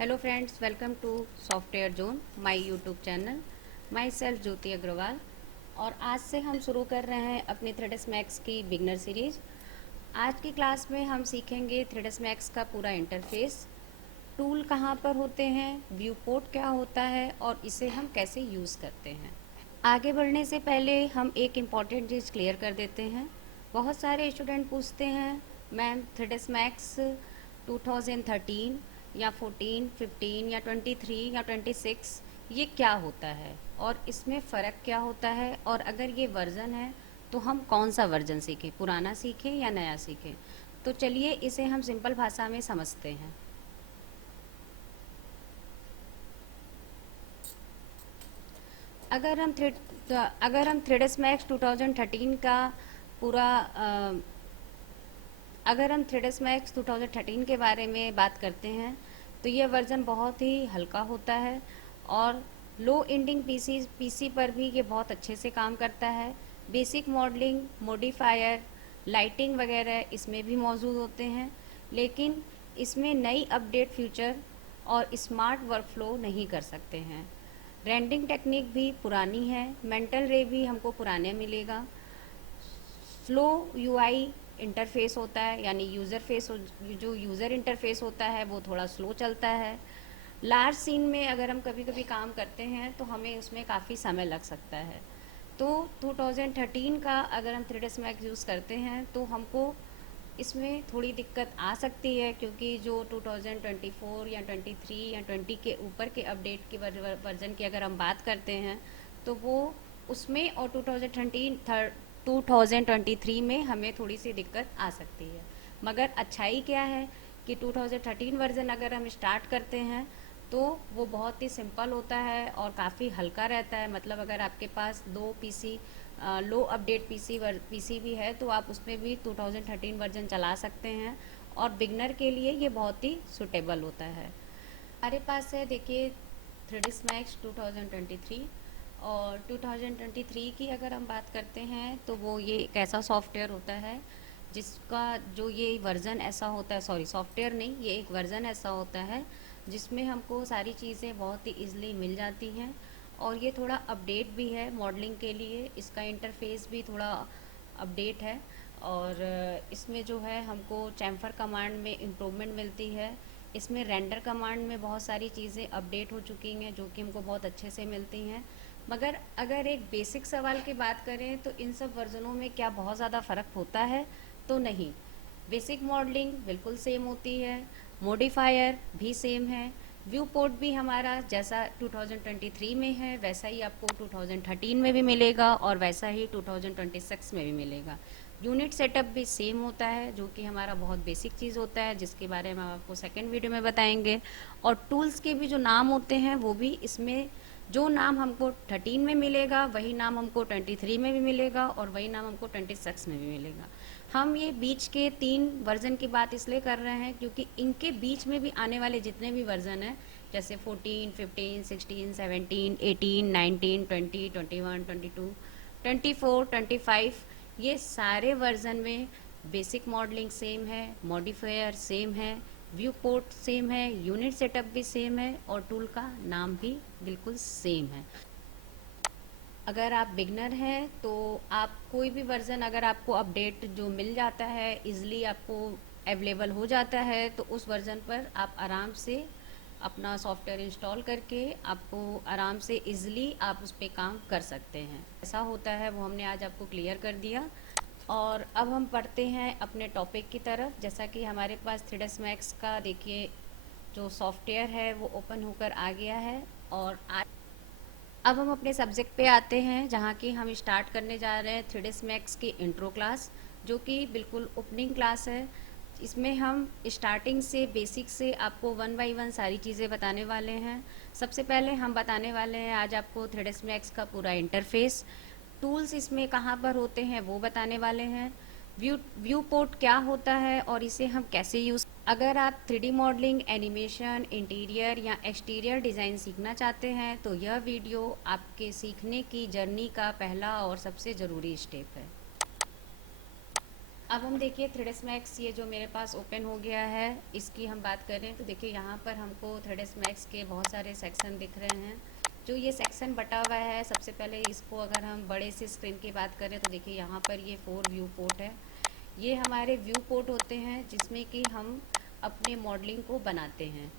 Hello friends, welcome to software zone my YouTube channel. Myself Jyoti Agarwal. और आज से हम शुरू कर रहे हैं अपनी थ्रेडस मैक्स की बिगनर सीरीज। आज की क्लास में हम सीखेंगे थ्रेडस मैक्स का पूरा इंटरफेस, टूल कहाँ पर होते हैं, व्यू पोर्ट क्या होता है और इसे हम कैसे यूज़ करते हैं। आगे बढ़ने से पहले हम एक इम्पॉर्टेंट चीज़ क्लियर कर देते हैं। बहुत सारे स्टूडेंट पूछते हैं, मैम थ्रेडस मैक्स 2013 या 14, 15 या 23 या 26 ये क्या होता है और इसमें फ़र्क क्या होता है, और अगर ये वर्ज़न है तो हम कौन सा वर्ज़न सीखें, पुराना सीखें या नया सीखें। तो चलिए इसे हम सिंपल भाषा में समझते हैं। अगर हम थ्रेडस मैक्स 2013 का पूरा अगर हम थ्रेडस मैक्स 2013 के बारे में बात करते हैं तो यह वर्ज़न बहुत ही हल्का होता है और लो एंडिंग पीसी पर भी ये बहुत अच्छे से काम करता है। बेसिक मॉडलिंग, मॉडिफायर, लाइटिंग वगैरह इसमें भी मौजूद होते हैं, लेकिन इसमें नई अपडेट फीचर और स्मार्ट वर्कफ्लो नहीं कर सकते हैं। रेंडिंग टेक्निक भी पुरानी है, मेंटल रे भी हमको पुराने मिलेगा। स्लो यूआई इंटरफेस होता है, यानी जो यूज़र इंटरफेस होता है वो थोड़ा स्लो चलता है। लार्ज सीन में अगर हम कभी कभी काम करते हैं तो हमें उसमें काफ़ी समय लग सकता है। तो 2013 का अगर हम थ्रेडस मैक्स यूज़ करते हैं तो हमको इसमें थोड़ी दिक्कत आ सकती है, क्योंकि जो 2024 या 23 या 20 के ऊपर के अपडेट के वर्जन की अगर हम बात करते हैं तो वो उसमें और 2023 में हमें थोड़ी सी दिक्कत आ सकती है। मगर अच्छाई क्या है कि 2013 वर्जन अगर हम स्टार्ट करते हैं तो वो बहुत ही सिंपल होता है और काफ़ी हल्का रहता है। मतलब अगर आपके पास दो पीसी लो अपडेट पीसी भी है तो आप उसमें भी 2013 वर्जन चला सकते हैं और बिगनर के लिए ये बहुत ही सुटेबल होता है। हमारे पास है, देखिए, थ्रेडस मैक्स 2023। और 2023 की अगर हम बात करते हैं तो वो ये एक ऐसा सॉफ्टवेयर होता है जिसका जो ये वर्ज़न ऐसा होता है, सॉरी सॉफ्टवेयर नहीं, ये एक वर्ज़न ऐसा होता है जिसमें हमको सारी चीज़ें बहुत ही ईज़िली मिल जाती हैं। और ये थोड़ा अपडेट भी है मॉडलिंग के लिए, इसका इंटरफेस भी थोड़ा अपडेट है। और इसमें जो है हमको चैम्फर कमांड में इम्प्रूवमेंट मिलती है। इसमें रेंडर कमांड में बहुत सारी चीज़ें अपडेट हो चुकी हैं जो कि हमको बहुत अच्छे से मिलती हैं। मगर अगर एक बेसिक सवाल की बात करें तो इन सब वर्जनों में क्या बहुत ज़्यादा फ़र्क होता है, तो नहीं। बेसिक मॉडलिंग बिल्कुल सेम होती है, मॉडिफायर भी सेम है, व्यू पोर्ट भी हमारा जैसा 2023 में है वैसा ही आपको 2013 में भी मिलेगा और वैसा ही 2026 में भी मिलेगा। यूनिट सेटअप भी सेम होता है जो कि हमारा बहुत बेसिक चीज़ होता है, जिसके बारे में हम आपको सेकेंड वीडियो में बताएंगे। और टूल्स के भी जो नाम होते हैं वो भी इसमें, जो नाम हमको 13 में मिलेगा वही नाम हमको 23 में भी मिलेगा और वही नाम हमको 26 में भी मिलेगा। हम ये बीच के 3 वर्ज़न की बात इसलिए कर रहे हैं क्योंकि इनके बीच में भी आने वाले जितने भी वर्ज़न हैं, जैसे 14, 15, 16, 17, 18, 19, 20, 21, 22, 24, 25, ये सारे वर्ज़न में बेसिक मॉडलिंग सेम है, मॉडिफायर सेम है, व्यू पोर्ट सेम है, यूनिट सेटअप भी सेम है और टूल का नाम भी बिल्कुल सेम है। अगर आप बिगनर हैं तो आप कोई भी वर्ज़न अगर आपको अपडेट जो मिल जाता है, इजली आपको अवेलेबल हो जाता है, तो उस वर्ज़न पर आप आराम से अपना सॉफ्टवेयर इंस्टॉल करके आपको आराम से इजली आप उस पर काम कर सकते हैं। ऐसा होता है वो हमने आज आपको क्लियर कर दिया। और अब हम पढ़ते हैं अपने टॉपिक की तरफ। जैसा कि हमारे पास थ्रेडस मैक्स का, देखिए, जो सॉफ्टवेयर है वो ओपन होकर आ गया है। और अब हम अपने सब्जेक्ट पे आते हैं जहाँ की हम स्टार्ट करने जा रहे हैं थ्रेडस मैक्स की इंट्रो क्लास, जो कि बिल्कुल ओपनिंग क्लास है। इसमें हम स्टार्टिंग से बेसिक से आपको वन बाय वन सारी चीज़ें बताने वाले हैं। सबसे पहले हम बताने वाले हैं आज आपको थ्रेडस मैक्स का पूरा इंटरफेस, टूल्स इसमें कहाँ पर होते हैं वो बताने वाले हैं, व्यू पोर्ट क्या होता है और इसे हम कैसे यूज़। अगर आप 3D मॉडलिंग, एनिमेशन, इंटीरियर या एक्सटीरियर डिज़ाइन सीखना चाहते हैं तो यह वीडियो आपके सीखने की जर्नी का पहला और सबसे ज़रूरी स्टेप है। अब हम देखिए थ्रेड्स मैक्स ये जो मेरे पास ओपन हो गया है, इसकी हम बात करें तो देखिए यहाँ पर हमको थ्रेड्स मैक्स के बहुत सारे सेक्शन दिख रहे हैं। जो ये सेक्शन बटा हुआ है, सबसे पहले इसको अगर हम बड़े से स्क्रीन की बात करें तो देखिए यहाँ पर ये 4 व्यू पोर्ट है। ये हमारे व्यू पोर्ट होते हैं जिसमें कि हम अपने मॉडलिंग को बनाते हैं।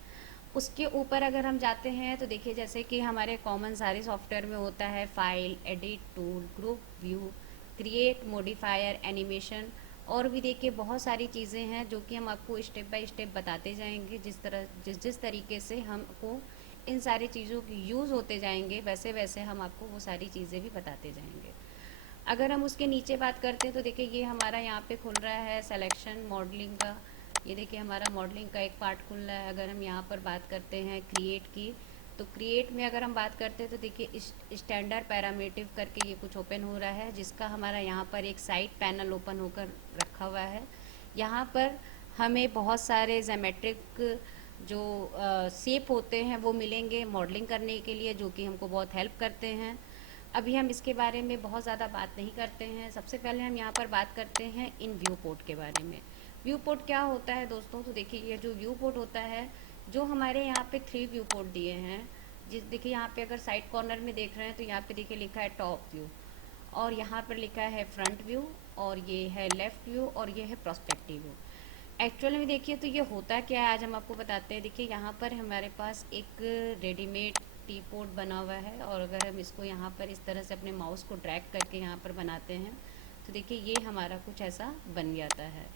उसके ऊपर अगर हम जाते हैं तो देखिए जैसे कि हमारे कॉमन सारे सॉफ्टवेयर में होता है file, edit, tool, group, view, create, modifier, animation, और भी देखिए बहुत सारी चीज़ें हैं जो कि हम आपको स्टेप बाय स्टेप बताते जाएंगे। जिस तरीके से हमको इन सारी चीज़ों की यूज़ होते जाएंगे, वैसे वैसे हम आपको वो सारी चीज़ें भी बताते जाएंगे। अगर हम उसके नीचे बात करते हैं तो देखिए ये हमारा यहाँ पे खुल रहा है सिलेक्शन मॉडलिंग का। ये देखिए हमारा मॉडलिंग का एक पार्ट खुल रहा है। अगर हम यहाँ पर बात करते हैं क्रिएट की, तो क्रिएट में अगर हम बात करते हैं तो देखिए स्टैंडर्ड पैरामीटर करके ये कुछ ओपन हो रहा है, जिसका हमारा यहाँ पर एक साइड पैनल ओपन होकर रखा हुआ है। यहाँ पर हमें बहुत सारे ज्योमेट्रिक जो शेप होते हैं वो मिलेंगे मॉडलिंग करने के लिए, जो कि हमको बहुत हेल्प करते हैं। अभी हम इसके बारे में बहुत ज़्यादा बात नहीं करते हैं। सबसे पहले हम यहाँ पर बात करते हैं इन व्यू पोर्ट के बारे में। व्यू पोर्ट क्या होता है दोस्तों, तो देखिए ये जो व्यू पोर्ट होता है, जो हमारे यहाँ पे 3 व्यू पोर्ट दिए हैं। जिस देखिए यहाँ पे अगर साइड कॉर्नर में देख रहे हैं तो यहाँ पे देखिए लिखा है टॉप व्यू, और यहाँ पर लिखा है फ्रंट व्यू, और ये है लेफ़्ट व्यू, और ये है प्रोस्पेक्टिव व्यू। एक्चुअल में देखिए तो ये होता क्या है, आज हम आपको बताते हैं। देखिए यहाँ पर हमारे पास एक रेडीमेड टी पोर्ट बना हुआ है, और अगर हम इसको यहाँ पर इस तरह से अपने माउस को ड्रैग करके यहाँ पर बनाते हैं तो देखिए ये हमारा कुछ ऐसा बन जाता है।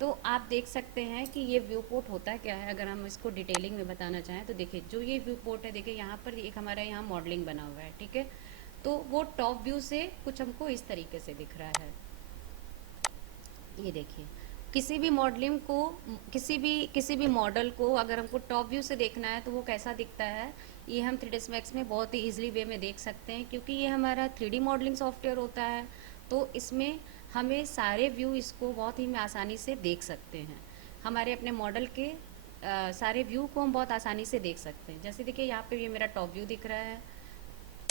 तो आप देख सकते हैं कि ये व्यू पोर्ट होता क्या है। अगर हम इसको डिटेलिंग में बताना चाहें तो देखिए जो ये व्यू पोर्ट है, देखिए यहाँ पर एक हमारा यहाँ मॉडलिंग बना हुआ है, ठीक है। तो वो टॉप व्यू से कुछ हमको इस तरीके से दिख रहा है। ये देखिए किसी भी मॉडलिंग को, किसी भी मॉडल को अगर हमको टॉप व्यू से देखना है तो वो कैसा दिखता है, ये हम 3ds मैक्स में बहुत ही ईजिली वे में देख सकते हैं, क्योंकि ये हमारा 3D मॉडलिंग सॉफ्टवेयर होता है। तो इसमें हमें सारे व्यू इसको बहुत ही आसानी से देख सकते हैं। हमारे अपने मॉडल के सारे व्यू को हम बहुत आसानी से देख सकते हैं। जैसे देखिए यहाँ पे ये मेरा टॉप व्यू दिख रहा है।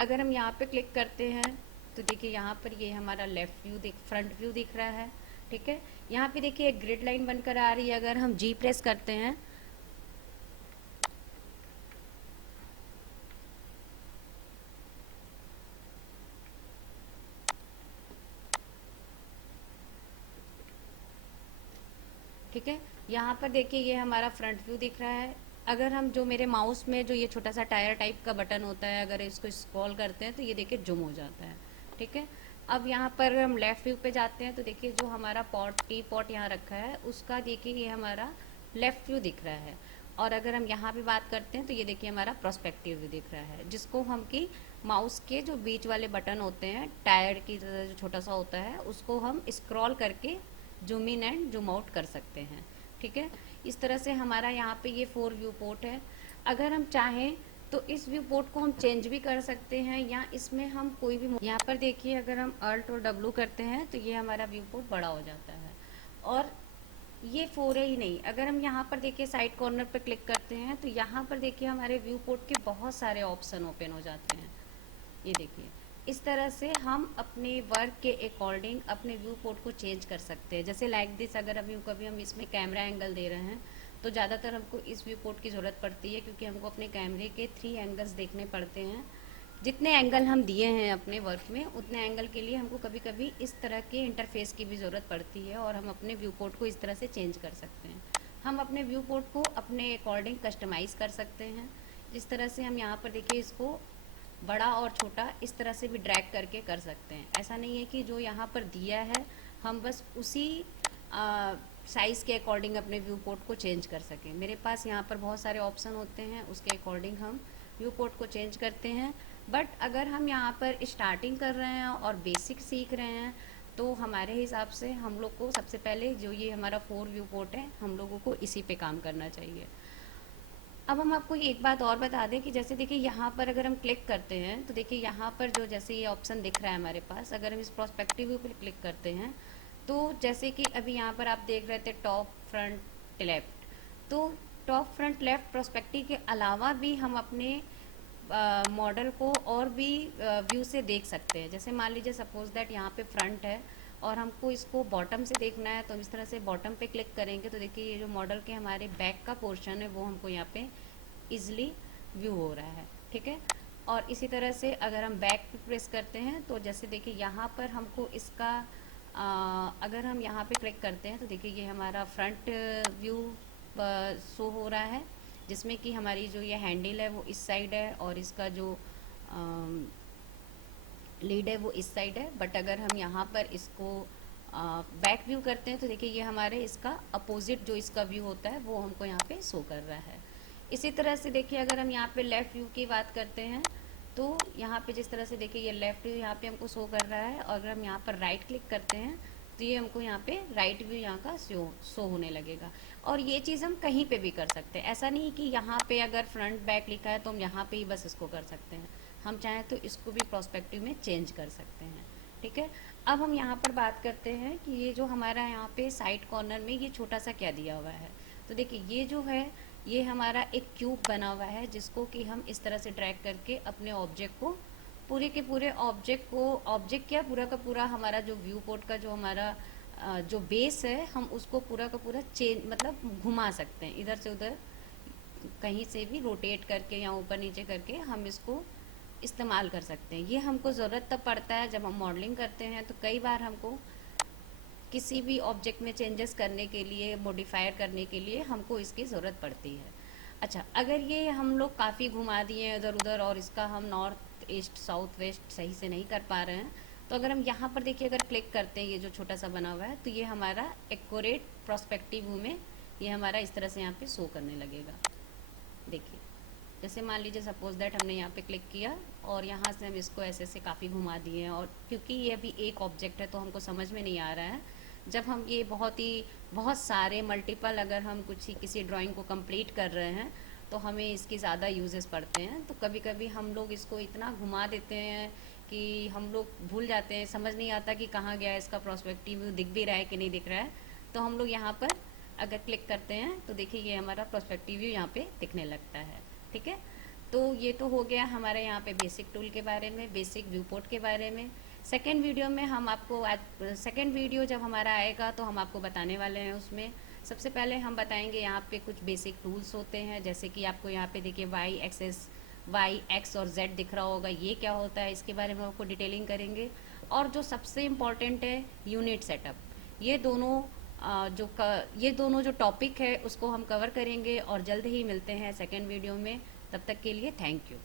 अगर हम यहाँ पे क्लिक करते हैं तो देखिए यहाँ पर ये हमारा लेफ़्ट व्यू फ्रंट व्यू दिख रहा है, ठीक है। यहाँ पे देखिए एक ग्रिड लाइन बनकर आ रही है। अगर हम जी प्रेस करते हैं ठीक है, यहाँ पर देखिए ये हमारा फ्रंट व्यू दिख रहा है। अगर हम जो मेरे माउस में जो ये छोटा सा टायर टाइप का बटन होता है, अगर इसको स्क्रॉल करते हैं तो ये देखिए जूम हो जाता है, ठीक है। अब यहाँ पर हम लेफ़्ट व्यू पे जाते हैं तो देखिए जो हमारा टी पॉट यहाँ रखा है उसका देखिए ये हमारा लेफ़्ट व्यू दिख रहा है। और अगर हम यहाँ पे बात करते हैं तो ये देखिए हमारा प्रोस्पेक्टिव व्यू दिख रहा है, जिसको हम कि माउस के जो बीच वाले बटन होते हैं टायर की तरह जो छोटा सा होता है, उसको हम स्क्रॉल करके zoom in and zoom out कर सकते हैं, ठीक है। इस तरह से हमारा यहाँ पे ये 4 व्यू पोर्ट है। अगर हम चाहें तो इस व्यू पोर्ट को हम चेंज भी कर सकते हैं, या इसमें हम कोई भी, यहाँ पर देखिए अगर हम अल्ट और W करते हैं तो ये हमारा व्यू पोर्ट बड़ा हो जाता है। और ये 4 है ही नहीं, अगर हम यहाँ पर देखिए साइड कॉर्नर पर क्लिक करते हैं तो यहाँ पर देखिए हमारे व्यू पोर्ट के बहुत सारे ऑप्शन ओपन हो जाते हैं। ये देखिए इस तरह से हम अपने वर्क के अकॉर्डिंग अपने व्यू पोर्ट को चेंज कर सकते हैं। जैसे लाइक दिस, अगर अभी कभी हम इसमें कैमरा एंगल दे रहे हैं तो ज़्यादातर हमको इस व्यू पोर्ट की ज़रूरत पड़ती है, क्योंकि हमको अपने कैमरे के 3 एंगल्स देखने पड़ते हैं। जितने एंगल हम दिए हैं अपने वर्क में, उतने एंगल के लिए हमको कभी कभी इस तरह के इंटरफेस की भी ज़रूरत पड़ती है, और हम अपने व्यू पोर्ट को इस तरह से चेंज कर सकते हैं। हम अपने व्यू पोर्ट को अपने अकॉर्डिंग कस्टमाइज़ कर सकते हैं। जिस तरह से हम यहाँ पर देखिए इसको बड़ा और छोटा इस तरह से भी ड्रैग करके कर सकते हैं। ऐसा नहीं है कि जो यहाँ पर दिया है हम बस उसी साइज़ के अकॉर्डिंग अपने व्यू पोर्ट को चेंज कर सकें। मेरे पास यहाँ पर बहुत सारे ऑप्शन होते हैं, उसके अकॉर्डिंग हम व्यू पोर्ट को चेंज करते हैं। बट अगर हम यहाँ पर स्टार्टिंग कर रहे हैं और बेसिक सीख रहे हैं तो हमारे हिसाब से हम लोग को सबसे पहले जो ये हमारा 4 व्यू पोर्ट है, हम लोगों को इसी पे काम करना चाहिए। अब हम आपको एक बात और बता दें कि जैसे देखिए यहाँ पर अगर हम क्लिक करते हैं तो देखिए यहाँ पर जो जैसे ये ऑप्शन दिख रहा है हमारे पास, अगर हम इस प्रोस्पेक्टिव व्यू पर क्लिक करते हैं तो जैसे कि अभी यहाँ पर आप देख रहे थे टॉप फ्रंट लेफ्ट, तो टॉप फ्रंट लेफ्ट प्रोस्पेक्टिव के अलावा भी हम अपने मॉडल को और भी व्यू से देख सकते हैं। जैसे मान लीजिए सपोज दैट यहाँ पे फ्रंट है और हमको इसको बॉटम से देखना है तो हम इस तरह से बॉटम पे क्लिक करेंगे तो देखिए ये जो मॉडल के हमारे बैक का पोर्शन है वो हमको यहाँ पे इजली व्यू हो रहा है, ठीक है। और इसी तरह से अगर हम बैक पे प्रेस करते हैं तो जैसे देखिए यहाँ पर हमको इसका अगर हम यहाँ पे क्लिक करते हैं तो देखिए ये हमारा फ्रंट व्यू शो हो रहा है, जिसमें कि हमारी जो ये हैंडल है वो इस साइड है और इसका जो लीड है वो इस साइड है। बट अगर हम यहाँ पर इसको बैक व्यू करते हैं तो देखिए ये हमारे इसका अपोजिट जो इसका व्यू होता है वो हमको यहाँ पे शो कर रहा है। इसी तरह से देखिए अगर हम यहाँ पे लेफ़्ट व्यू की बात करते हैं तो यहाँ पे जिस तरह से देखिए ये लेफ़्ट व्यू यहाँ पे हमको शो कर रहा है, और अगर हम यहाँ पर राइट क्लिक करते हैं तो ये हमको यहाँ पे राइट व्यू यहाँ का शो होने लगेगा। और ये चीज़ हम कहीं पे भी कर सकते हैं, ऐसा नहीं कि यहाँ पे अगर फ्रंट बैक लिखा है तो हम यहाँ पे ही बस इसको कर सकते हैं, हम चाहें तो इसको भी प्रोस्पेक्टिव में चेंज कर सकते हैं, ठीक है। अब हम यहाँ पर बात करते हैं कि ये जो हमारा यहाँ पे साइड कॉर्नर में ये छोटा सा क्या दिया हुआ है, तो देखिए ये जो है ये हमारा एक क्यूब बना हुआ है जिसको कि हम इस तरह से ड्रैग करके अपने ऑब्जेक्ट को पूरे के पूरे ऑब्जेक्ट क्या पूरा का पूरा हमारा जो व्यू पोर्ट का जो हमारा जो बेस है हम उसको पूरा का पूरा चेंज मतलब घुमा सकते हैं, इधर से उधर कहीं से भी रोटेट करके या ऊपर नीचे करके हम इसको इस्तेमाल कर सकते हैं। ये हमको ज़रूरत तब पड़ता है जब हम मॉडलिंग करते हैं, तो कई बार हमको किसी भी ऑब्जेक्ट में चेंजेस करने के लिए, मॉडिफायर करने के लिए हमको इसकी ज़रूरत पड़ती है। अच्छा, अगर ये हम लोग काफ़ी घुमा दिए इधर उधर और इसका हम नॉर्थ ईस्ट साउथ वेस्ट सही से नहीं कर पा रहे हैं, तो अगर हम यहाँ पर देखिए अगर क्लिक करते हैं ये जो छोटा सा बना हुआ है तो ये हमारा एक्यूरेट प्रोस्पेक्टिव व्यू में ये हमारा इस तरह से यहाँ पे शो करने लगेगा। देखिए जैसे मान लीजिए सपोज दैट हमने यहाँ पे क्लिक किया और यहाँ से हम इसको ऐसे ऐसे काफ़ी घुमा दिए हैं, और क्योंकि ये अभी एक ऑब्जेक्ट है तो हमको समझ में नहीं आ रहा है। जब हम ये बहुत सारे मल्टीपल अगर हम किसी ड्राइंग को कंप्लीट कर रहे हैं तो हमें इसकी ज़्यादा यूजेस पड़ते हैं, तो कभी कभी हम लोग इसको इतना घुमा देते हैं कि हम लोग भूल जाते हैं, समझ नहीं आता कि कहाँ गया इसका प्रोस्पेक्टिव व्यू, दिख भी रहा है कि नहीं दिख रहा है। तो हम लोग यहाँ पर अगर क्लिक करते हैं तो देखिए ये हमारा प्रोस्पेक्टिव व्यू यहाँ पे दिखने लगता है, ठीक है। तो ये तो हो गया हमारे यहाँ पे बेसिक टूल के बारे में, बेसिक व्यू पोर्ट के बारे में। सेकेंड वीडियो में हम आपको सेकेंड वीडियो जब हमारा आएगा तो हम आपको बताने वाले हैं। उसमें सबसे पहले हम बताएंगे यहाँ पे कुछ बेसिक टूल्स होते हैं, जैसे कि आपको यहाँ पे देखिए वाई एक्स और जेड दिख रहा होगा, ये क्या होता है इसके बारे में आपको डिटेलिंग करेंगे। और जो सबसे इम्पॉर्टेंट है यूनिट सेटअप, ये दोनों ये दोनों जो टॉपिक है उसको हम कवर करेंगे और जल्द ही मिलते हैं सेकेंड वीडियो में। तब तक के लिए थैंक यू।